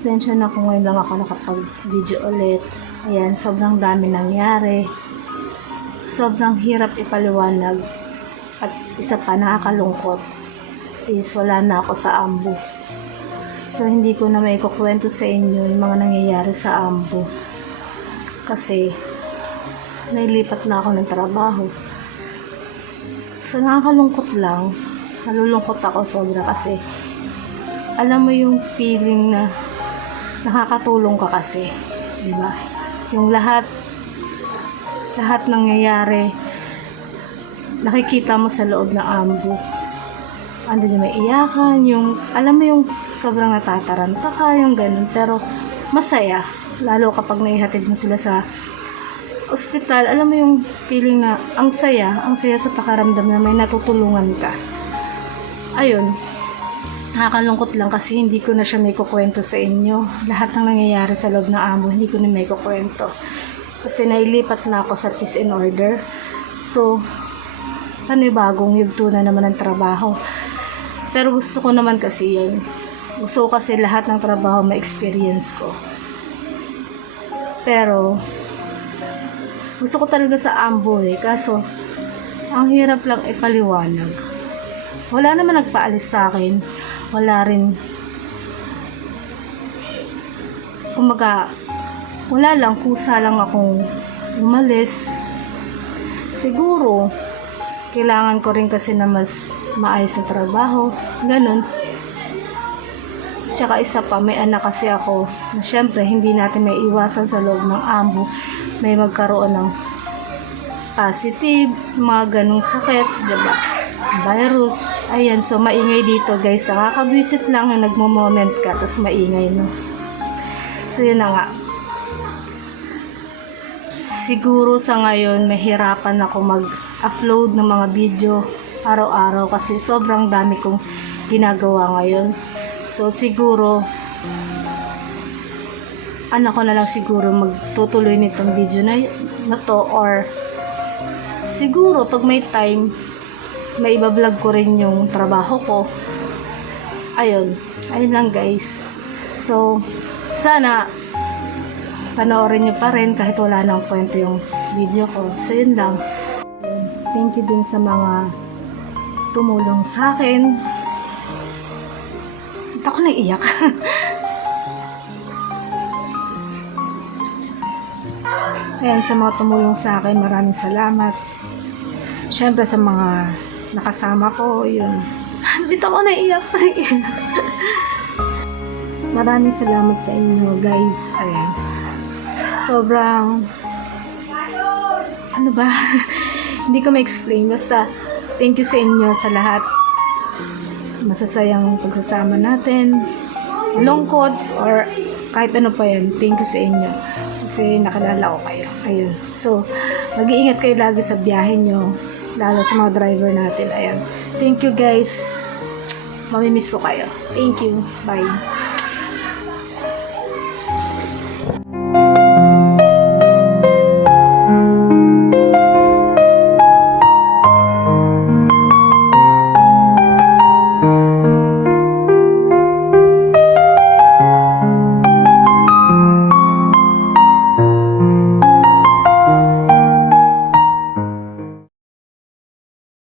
Pasensya na kung ngayon lang ako nakapag-video ulit. Ayan, sobrang dami nangyari. Sobrang hirap ipaliwanag. At isa pa, nakakalungkot is wala na ako sa Ambo. So, hindi ko na may kukwento sa inyo yung mga nangyayari sa Ambo. Kasi, nailipat na ako ng trabaho. So, nakakalungkot lang. Nalulungkot ako sobra kasi alam mo yung feeling na nakakatulong ka kasi, di ba? Yung lahat nangyayari, nakikita mo sa loob ng Ambo. Andun yung may iyakan, yung, alam mo yung sobrang natataranta ka, yung ganun. Pero, masaya. Lalo kapag naihatid mo sila sa ospital, alam mo yung feeling na ang saya sa pakaramdam na may natutulungan ka. Ayun. Nakakalungkot lang kasi hindi ko na siya may kukwento sa inyo. Lahat ng nangyayari sa loob ng Ambo, hindi ko na may kukwento. Kasi nailipat na ako sa peace and order. So, panibagong yugto na naman ang trabaho. Pero gusto ko naman kasi yun. Gusto ko kasi lahat ng trabaho ma-experience ko. Pero, gusto ko talaga sa Ambo kaso, ang hirap lang ipaliwanag. Wala naman nagpaalis sa akin. Wala rin. Kumbaga, wala lang. Kusa lang akong umalis. Siguro, kailangan ko rin kasi na mas maayos na trabaho. Ganun. Tsaka isa pa, may anak kasi ako. Na syempre, hindi natin may iwasan sa loob ng Ambo. May magkaroon ng positive, mga ganung sakit, diba? Virus. Ayan, so maingay dito guys. Nakakabwisit lang na nagmo-moment ka tapos maingay, no? So yun na nga. Siguro sa ngayon mahirapan ako mag-upload ng mga video araw-araw kasi sobrang dami kong ginagawa ngayon. So siguro ko na lang siguro magtutuloy nitong video na to, or siguro pag may time may iba-vlog ko rin yung trabaho ko. Ayun lang guys. So sana panoorin nyo pa rin kahit wala nang kwento yung video ko. So yun lang. Thank you din sa mga tumulong sa akin. Ito ako naiiyak. Ayan, sa mga tumulong sa akin, maraming salamat. Syempre sa mga nakasama ko, yun. Dito ako naiiyak. Maraming salamat sa inyo, guys. Ayan. Sobrang, ano ba? Hindi ko ma-explain. Basta, thank you sa inyo sa lahat. Masasayang pagsasama natin. Lungkot, or kahit ano pa yan. Thank you sa inyo. Kasi nakilala ko kayo. Ayun. So, mag-iingat kayo lagi sa biyahe nyo. Lalo sa mga driver natin. Ayan. Thank you guys. Mamimiss ko kayo. Thank you. Bye.